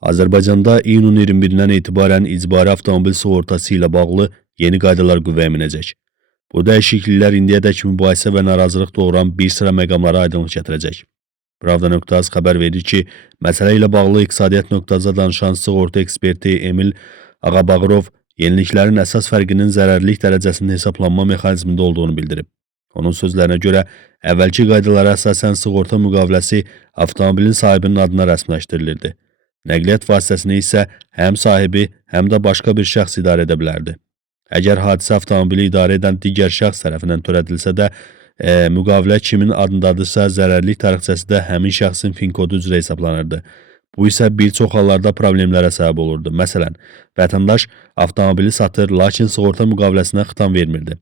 Azərbaycanda iyunun 21-dən etibarən icbari avtomobil sığortası ilə bağlı yeni qaydalar qüvvəyə minəcək. Bu dəyişikliklər indiyədək mübahisə və narazılıq doğuran bir sıra məqamlara aydınlıq gətirəcək. Pravda.az xəbər verir ki, məsələ ilə bağlı iqtisadiyyat.az-a danışan sığorta eksperti Emil Ağabağırov yeniliklərin əsas fərqinin zərərlilik dərəcəsinin hesablanma mexanizmində olduğunu bildirib. Onun sözlərinə görə, əvvəlki qaydalara əsasən sığorta müqaviləsi avtomobilin sahibinin adına rəsmiləşdirilirdi. Nəqliyyat vasitəsini isə həm sahibi, həm də başqa bir şəxs idarə edə bilərdi. Əgər hadisə avtomobili idarə edən digər şəxs tərəfindən törədilsə də, müqavilə kimin adındadırsa, zərərlilik tarixçəsi də həmin şəxsin fin kodu üzrə hesablanırdı. Bu isə bir çox hallarda problemlərə səbəb olurdu. Məsələn, vətəndaş avtomobili satır, lakin sığorta müqaviləsinə xitam vermirdi.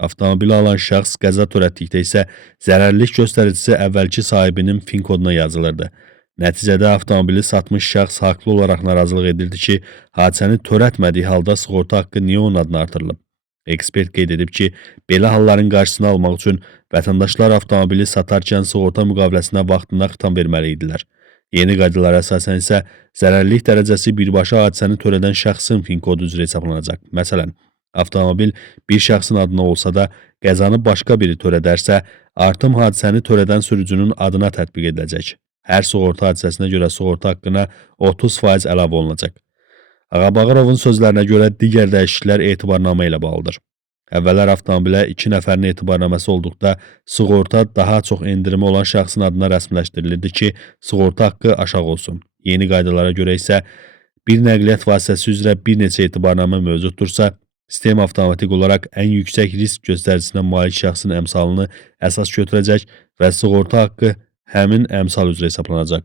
Avtomobili alan şəxs qəza törətdikdə isə zərərlilik göstəricisi əvvəlki sahibinin fin koduna yazılırdı. Nəticədə avtomobili satmış şəxs haqlı olaraq narazılıq edirdi ki, hadisəni törətmədiyi halda sığorta haqqı niyə onun adına artırılıb? Ekspert qeyd edib ki, belə halların qarşısını almaq üçün vətəndaşlar avtomobili satarkən sığorta müqaviləsinə vaxtında xitam verməli idilər. Yeni qaydalara əsasən isə zərərlilik dərəcəsi birbaşa hadisəni törədən şəxsin fin kodu üzrə hesablanacaq. Məsələn, avtomobil bir şəxsin adına olsa da qəzanı başqa biri törədərsə, artım hadisəni törədən sürücünün adına tətbiq ediləcək. Hər sığorta hadisəsinə görə sığorta haqqına 30% əlavə olunacaq. Ağabağırovun sözlərinə görə digər dəyişikliklər etibarnamə ilə bağlıdır. Əvvəllər avtomobilə 2 nəfərin etibarnaməsi olduqda sığorta daha çox endirimi olan şəxsin adına rəsmiləşdirilirdi ki, sığorta haqqı aşağı olsun. Yeni qaydalara görə isə bir nəqliyyat vasitəsi üzrə bir neçə etibarnamə mövcuddursa, sistem avtomatik olaraq ən yüksək risk göstəricinə malik şəxsin əmsalını əsas götürəcək və sığorta haqqı həmin əmsal üzrə hesablanacaq.